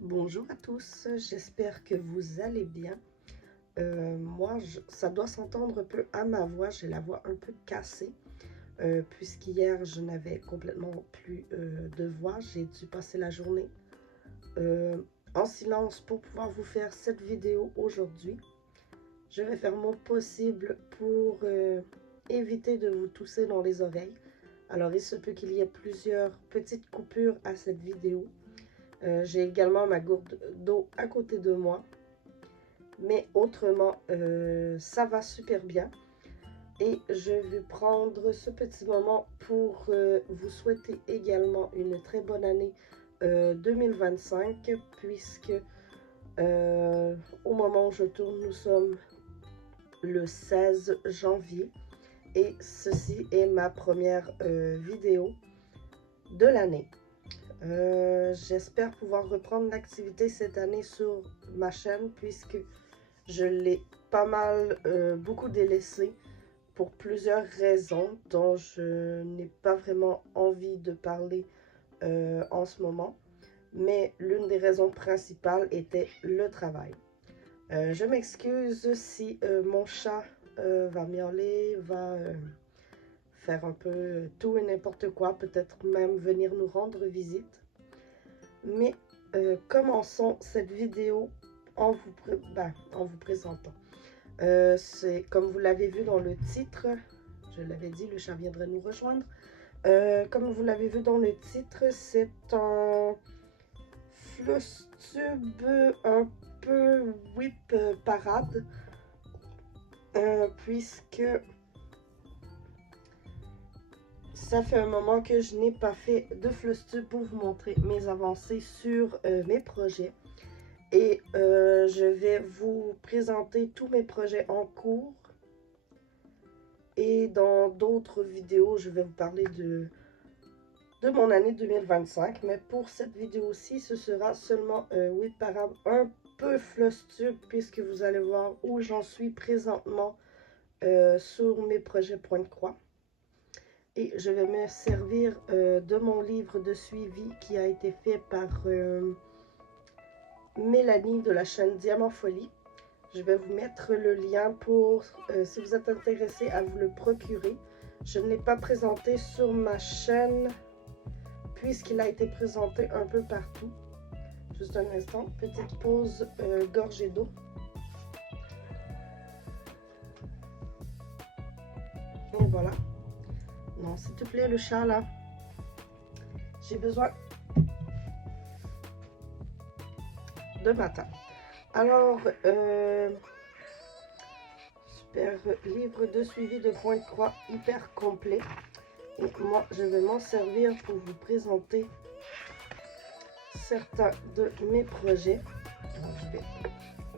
Bonjour à tous, j'espère que vous allez bien. Ça doit s'entendre un peu à ma voix, j'ai la voix un peu cassée, puisqu'hier je n'avais complètement plus de voix. J'ai dû passer la journée euh, en silence pour pouvoir vous faire cette vidéo aujourd'hui. Je vais faire mon possible pour éviter de vous tousser dans les oreilles. Alors il se peut qu'il y ait plusieurs petites coupures à cette vidéo. J'ai également ma gourde d'eau à côté de moi. Mais autrement, ça va super bien. Et je vais prendre ce petit moment pour vous souhaiter également une très bonne année 2025. Puisque au moment où je tourne, nous sommes le 16 janvier. Et ceci est ma première vidéo de l'année. J'espère pouvoir reprendre l'activité cette année sur ma chaîne puisque je l'ai pas mal, beaucoup délaissée pour plusieurs raisons dont je n'ai pas vraiment envie de parler en ce moment. Mais l'une des raisons principales était le travail. Je m'excuse si mon chat va miauler, va faire un peu tout et n'importe quoi, peut-être même venir nous rendre visite. Mais commençons cette vidéo en vous présentant. C'est comme vous l'avez vu dans le titre, je l'avais dit, le chat viendrait nous rejoindre. Comme vous l'avez vu dans le titre, c'est un Flosstube un peu whip parade, puisque ça fait un moment que je n'ai pas fait de Flosstube pour vous montrer mes avancées sur mes projets. Et je vais vous présenter tous mes projets en cours. Et dans d'autres vidéos, je vais vous parler de mon année 2025. Mais pour cette vidéo-ci, ce sera seulement whip parade un peu Flosstube, puisque vous allez voir où j'en suis présentement sur mes projets point de croix. Et je vais me servir de mon livre de suivi qui a été fait par Mélanie de la chaîne Diamant Folie. Je vais vous mettre le lien pour, si vous êtes intéressé à vous le procurer. Je ne l'ai pas présenté sur ma chaîne puisqu'il a été présenté un peu partout. Juste un instant, petite pause, gorgée d'eau. Et voilà. Non, s'il te plaît, le chat là. J'ai besoin de matin. Alors, super livre de suivi de point de croix hyper complet. Et moi, je vais m'en servir pour vous présenter certains de mes projets. Alors, je vais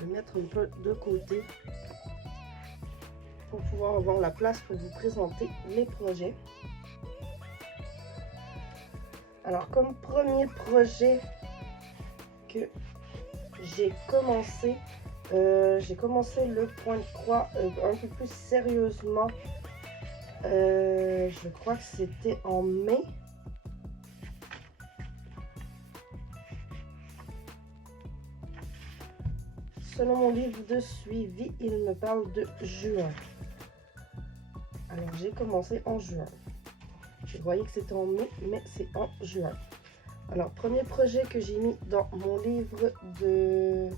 le mettre un peu de côté pour pouvoir avoir la place pour vous présenter les projets. Alors, comme premier projet que j'ai commencé le point de croix un peu plus sérieusement. Je crois que c'était en mai. Selon mon livre de suivi, il me parle de juin. Alors, j'ai commencé en juin. Je voyais que c'était en mai, mais c'est en juin. Alors, premier projet que j'ai mis dans mon livre de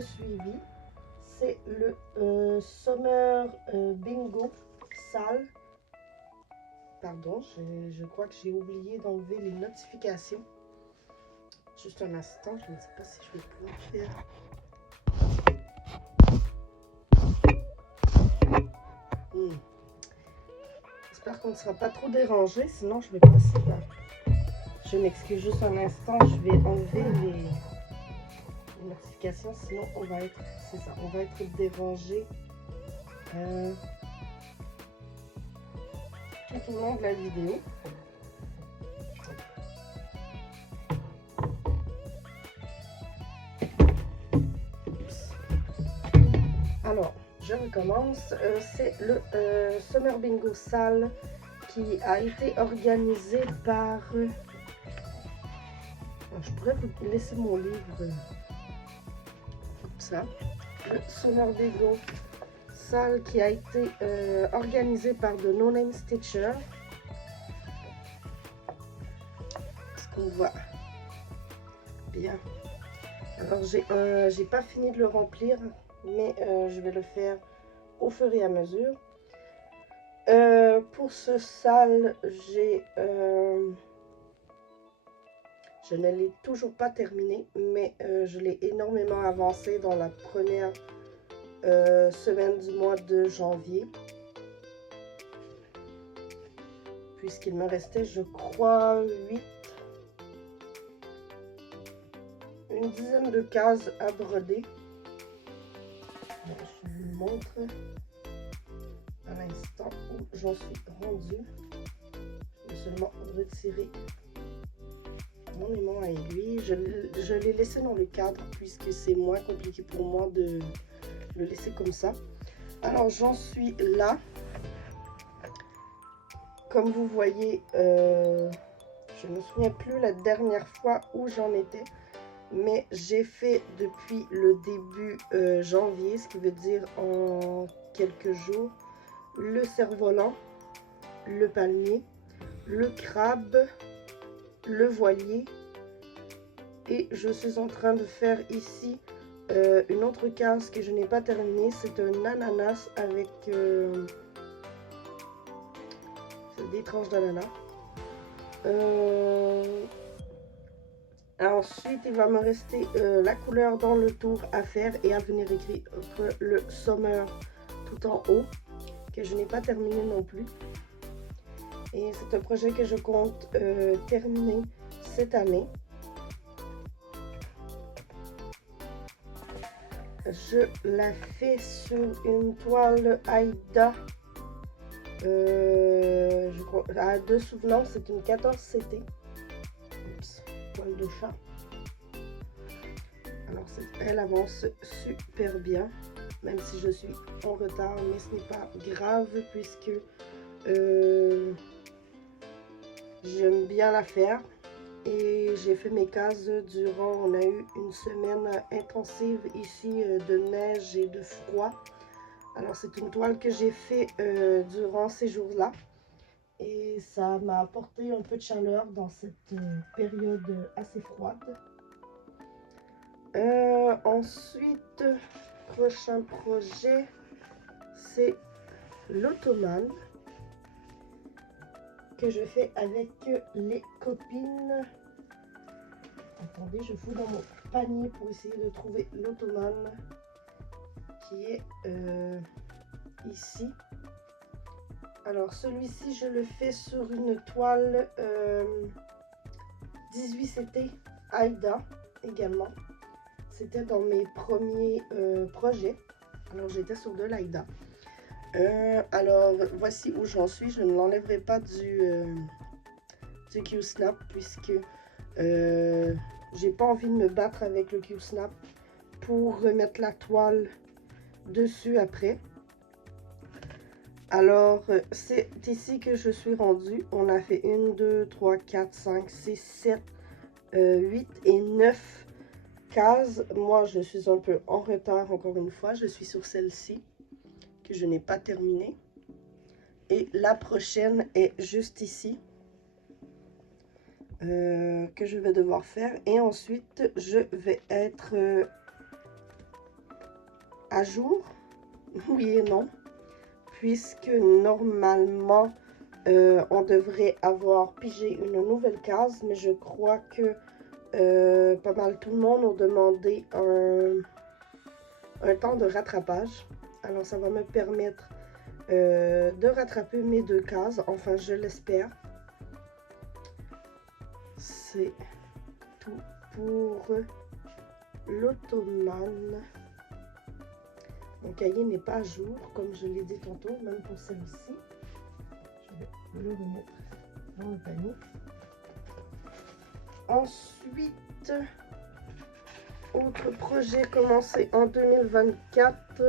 suivi, c'est le Summer Bingo Salle. Pardon, je crois que j'ai oublié d'enlever les notifications. Juste un instant, je ne sais pas si je vais pouvoir faire. J'espère qu'on ne sera pas trop dérangé, sinon je vais passer par... Je m'excuse juste un instant, je vais enlever les notifications, sinon on va être, c'est ça, on va être dérangé tout au long de la vidéo. Alors, je recommence. C'est le Summer Bingo Salle qui a été organisé par Alors, je pourrais vous laisser mon livre comme ça. Le Sonneur d'Ego, salle qui a été organisée par The No Name Stitcher. Est-ce qu'on voit bien? Alors, j'ai pas fini de le remplir, mais je vais le faire au fur et à mesure. Pour ce salle, je ne l'ai toujours pas terminé, mais je l'ai énormément avancé dans la première semaine du mois de janvier. Puisqu'il me restait, je crois, une dizaine de cases à broder. Alors, je vous le montre à l'instant où j'en suis rendue. Je vais seulement retirer mon aimant à aiguille. Je l'ai laissé dans le cadre puisque c'est moins compliqué pour moi de le laisser comme ça. Alors, j'en suis là. Comme vous voyez, je ne me souviens plus la dernière fois où j'en étais. Mais j'ai fait depuis le début janvier, ce qui veut dire en quelques jours, le cerf-volant, le palmier, le crabe, le voilier. Et je suis en train de faire ici une autre case que je n'ai pas terminée. C'est un ananas avec des tranches d'ananas. Ensuite, il va me rester la couleur dans le tour à faire et à venir écrire le Summer tout en haut, que je n'ai pas terminé non plus. Et c'est un projet que je compte terminer cette année. Je la fais sur une toile Aïda. Je crois, à deux souvenances, c'est une 14 CT. Oups, toile de chat. Alors, elle avance super bien, même si je suis en retard, mais ce n'est pas grave puisque j'aime bien la faire. Et j'ai fait mes cases durant, on a eu une semaine intensive ici de neige et de froid. Alors, c'est une toile que j'ai fait durant ces jours-là. Et ça m'a apporté un peu de chaleur dans cette période assez froide. Ensuite, prochain projet, c'est l'ottomane que je fais avec les copines. Attendez, je fous dans mon panier pour essayer de trouver l'ottomane qui est ici. Alors celui-ci, je le fais sur une toile 18 CT Aïda également. C'était dans mes premiers projets. Alors j'étais sur de l'Aïda. Alors voici où j'en suis. Je ne l'enlèverai pas du Q-Snap puisque j'ai pas envie de me battre avec le Q-Snap pour remettre la toile dessus après. Alors, c'est ici que je suis rendue. On a fait 1, 2, 3, 4, 5, 6, 7, 8 et 9 cases. Moi, je suis un peu en retard encore une fois. Je suis sur celle-ci que je n'ai pas terminée. Et la prochaine est juste ici. Que je vais devoir faire. Et ensuite, je vais être à jour. Oui et non. Puisque normalement, on devrait avoir pigé une nouvelle case. Mais je crois que pas mal tout le monde a demandé un temps de rattrapage. Alors, ça va me permettre de rattraper mes deux cases. Enfin, je l'espère. C'est tout pour l'ottomane. Mon cahier n'est pas à jour, comme je l'ai dit tantôt, même pour celle-ci. Je vais le remettre dans le panier. Ensuite, autre projet commencé en 2024,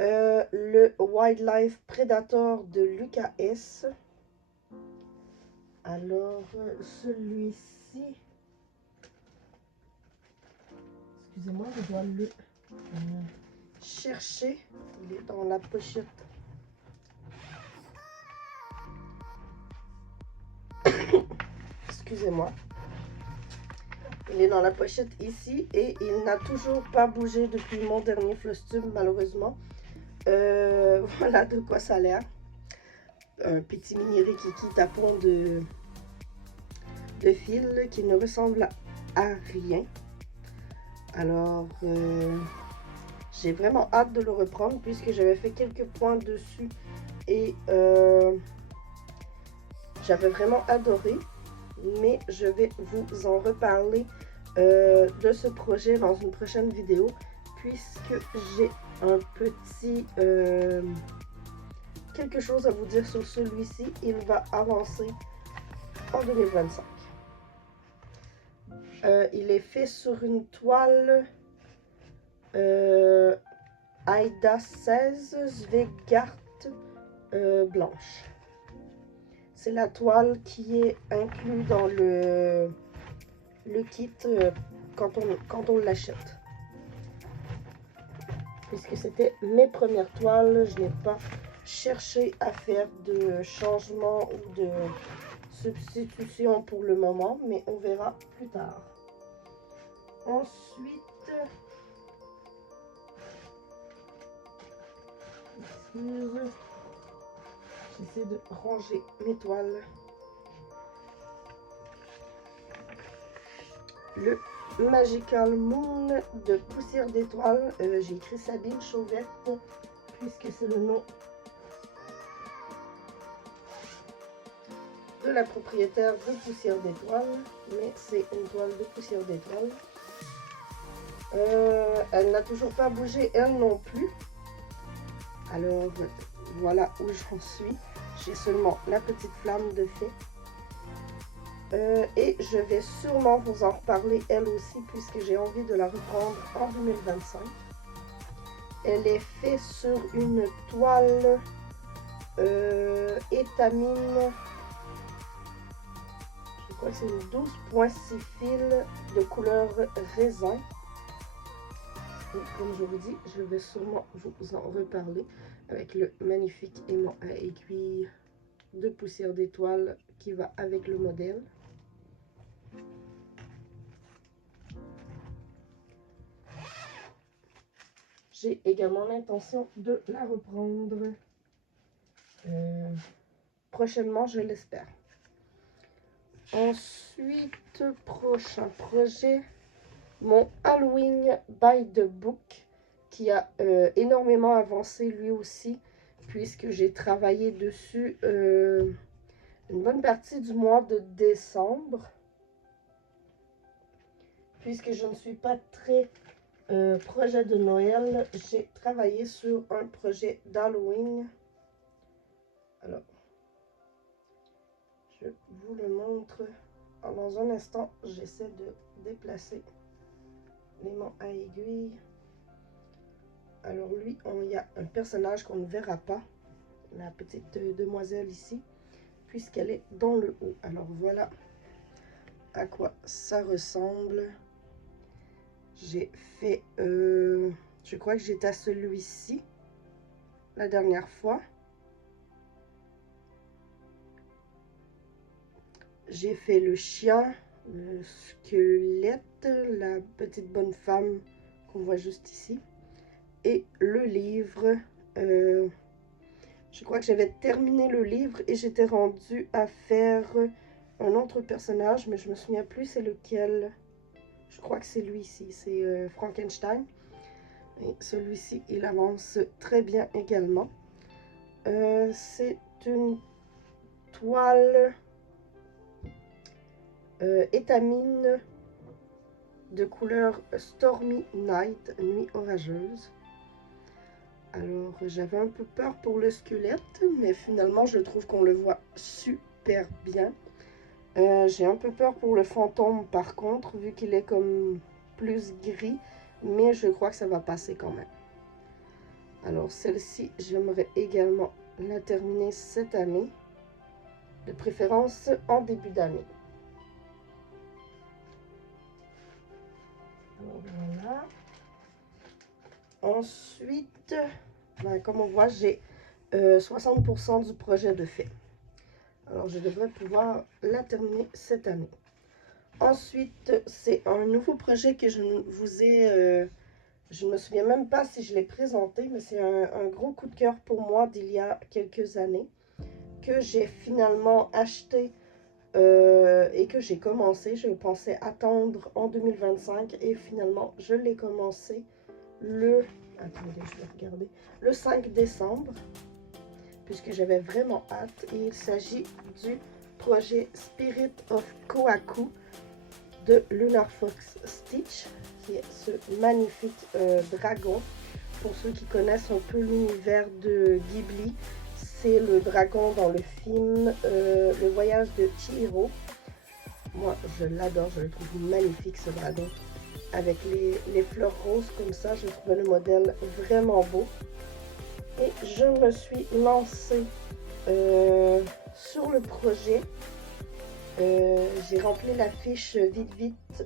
le Wildlife Predator de Lucas S. Alors, celui-ci, excusez-moi, je dois le chercher. Il est dans la pochette. Excusez-moi. Il est dans la pochette ici et il n'a toujours pas bougé depuis mon dernier Flosstube, malheureusement. Voilà de quoi ça a l'air. Un petit mini rikiki tapon de fil qui ne ressemble à rien. Alors, j'ai vraiment hâte de le reprendre puisque j'avais fait quelques points dessus et j'avais vraiment adoré. Mais je vais vous en reparler de ce projet dans une prochaine vidéo puisque j'ai un petit quelque chose à vous dire sur celui-ci. Il va avancer en 2025. Il est fait sur une toile Aida 16 Svegart blanche. C'est la toile qui est inclue dans le kit quand on l'achète. Puisque c'était mes premières toiles, je n'ai pas cherché à faire de changement ou de substitution pour le moment, mais on verra plus tard. Ensuite, j'essaie de ranger mes toiles. Le Magical Moon de Poussière d'étoiles. J'ai écrit Sabine Chauvette puisque c'est le nom de la propriétaire de Poussière d'étoiles, mais c'est une toile de Poussière d'étoiles. Elle n'a toujours pas bougé, elle non plus. Alors voilà où j'en suis. J'ai seulement la petite flamme de fée. Et je vais sûrement vous en reparler elle aussi puisque j'ai envie de la reprendre en 2025. Elle est faite sur une toile étamine. Je crois que c'est une 12.6 fils de couleur raisin. Et comme je vous dis, je vais sûrement vous en reparler avec le magnifique aimant à aiguille de Poussière d'étoiles qui va avec le modèle. J'ai également l'intention de la reprendre prochainement, je l'espère. Ensuite, prochain projet, mon Halloween by the Book qui a énormément avancé lui aussi puisque j'ai travaillé dessus une bonne partie du mois de décembre puisque je ne suis pas très projet de Noël. J'ai travaillé sur un projet d'Halloween. Alors, je vous le montre dans un instant. J'essaie de déplacer l'aimant à aiguille. Alors lui, il y a un personnage qu'on ne verra pas, la petite demoiselle ici, puisqu'elle est dans le haut. Alors voilà à quoi ça ressemble. J'ai fait, je crois que j'étais à celui-ci la dernière fois. J'ai fait le chien, le squelette, la petite bonne femme qu'on voit juste ici. Et le livre, je crois que j'avais terminé le livre et j'étais rendue à faire un autre personnage, mais je me souviens plus c'est lequel. Je crois que c'est lui ici, c'est Frankenstein. Et celui-ci, il avance très bien également. C'est une toile étamine de couleur Stormy Night, nuit orageuse. Alors, j'avais un peu peur pour le squelette, mais finalement, je trouve qu'on le voit super bien. J'ai un peu peur pour le fantôme, par contre, vu qu'il est comme plus gris, mais je crois que ça va passer quand même. Alors, celle-ci, j'aimerais également la terminer cette année, de préférence en début d'année. Voilà. Ensuite, ben, comme on voit, j'ai 60% du projet de fait. Alors, je devrais pouvoir la terminer cette année. Ensuite, c'est un nouveau projet que je vous ai... je ne me souviens même pas si je l'ai présenté, mais c'est un gros coup de cœur pour moi d'il y a quelques années que j'ai finalement acheté et que j'ai commencé. Je pensais attendre en 2025 et finalement, je l'ai commencé le... Attendez, je vais regarder. Le 5 décembre, puisque j'avais vraiment hâte. Et il s'agit du projet Spirit of Kohaku de Lunar Fox Stitch, qui est ce magnifique dragon. Pour ceux qui connaissent un peu l'univers de Ghibli, c'est le dragon dans le film Le Voyage de Chihiro. Moi, je l'adore, je le trouve magnifique ce dragon. Avec les fleurs roses comme ça, je trouve le modèle vraiment beau. Et je me suis lancée sur le projet. J'ai rempli la fiche vite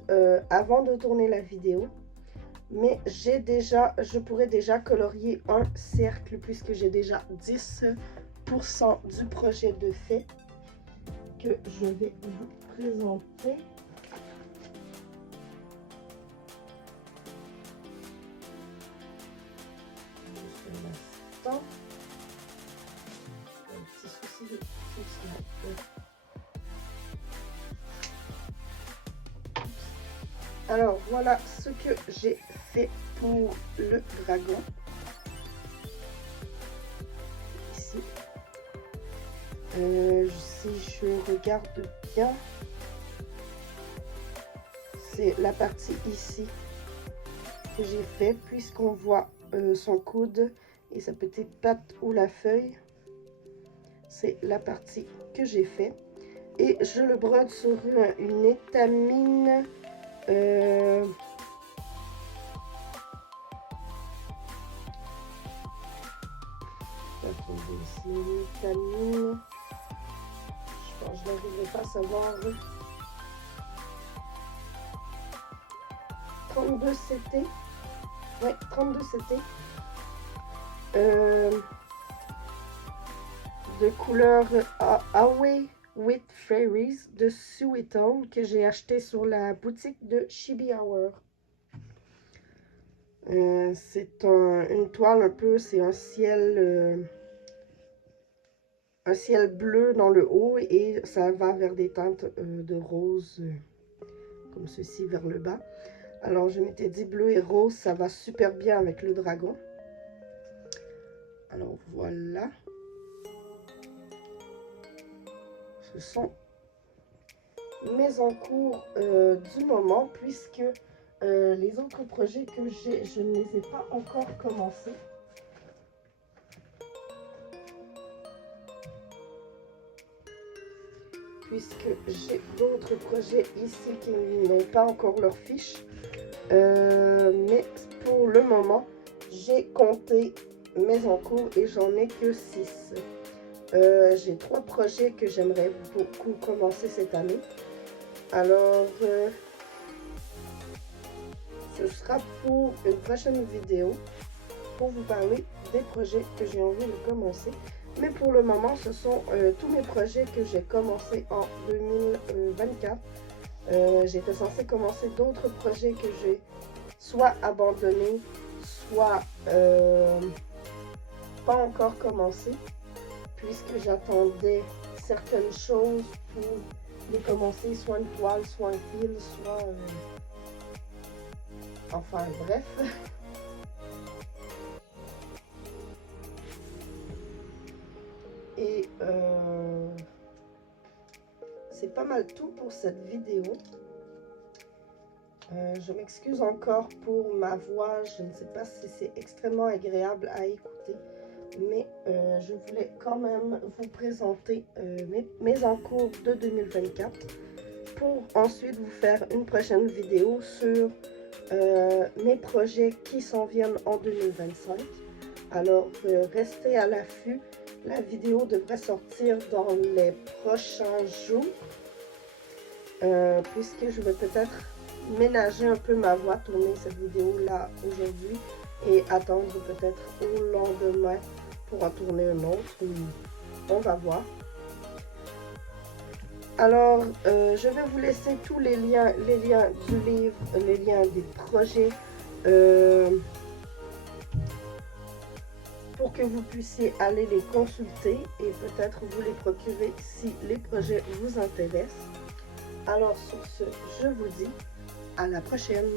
avant de tourner la vidéo. Mais je pourrais déjà colorier un cercle puisque j'ai déjà 10% du projet de fait que je vais vous présenter. Un petit souci de alors voilà ce que j'ai fait pour le dragon ici. Si je regarde bien, c'est la partie ici que j'ai fait puisqu'on voit son coude et sa petite patte ou la feuille. C'est la partie que j'ai fait et je le brode sur une étamine attendez, c'est une étamine, je pense que je n'arriverai pas à savoir, 32 CT, ouais, 32 CT, de couleur Away with Fairies de Suetone que j'ai acheté sur la boutique de Chibi Hour. C'est une toile un peu, c'est un ciel bleu dans le haut et ça va vers des teintes de rose comme ceci vers le bas. Alors je m'étais dit bleu et rose, ça va super bien avec le dragon. Alors voilà. Ce sont mes encours du moment puisque les autres projets que j'ai, je ne les ai pas encore commencés. Puisque j'ai d'autres projets ici qui n'ont pas encore leur fiche. Mais pour le moment, j'ai compté mes encours et j'en ai que 6. J'ai 3 projets que j'aimerais beaucoup commencer cette année. Alors, ce sera pour une prochaine vidéo pour vous parler des projets que j'ai envie de commencer. Mais pour le moment, ce sont tous mes projets que j'ai commencé en 2024. J'étais censée commencer d'autres projets que j'ai soit abandonnés, soit pas encore commencé, puisque j'attendais certaines choses pour les commencer, soit une toile, soit un fil, soit... enfin, bref. Et c'est pas mal tout pour cette vidéo. Je m'excuse encore pour ma voix. Je ne sais pas si c'est extrêmement agréable à écouter. Mais je voulais quand même vous présenter mes encours de 2024. Pour ensuite vous faire une prochaine vidéo sur mes projets qui s'en viennent en 2025. Alors, restez à l'affût. La vidéo devrait sortir dans les prochains jours. Puisque je vais peut-être ménager un peu ma voix, tourner cette vidéo-là aujourd'hui et attendre peut-être au lendemain pour en tourner un autre. On va voir. Alors, je vais vous laisser tous les liens du livre, les liens des projets pour que vous puissiez aller les consulter et peut-être vous les procurer si les projets vous intéressent. Alors, sur ce, je vous dis à la prochaine.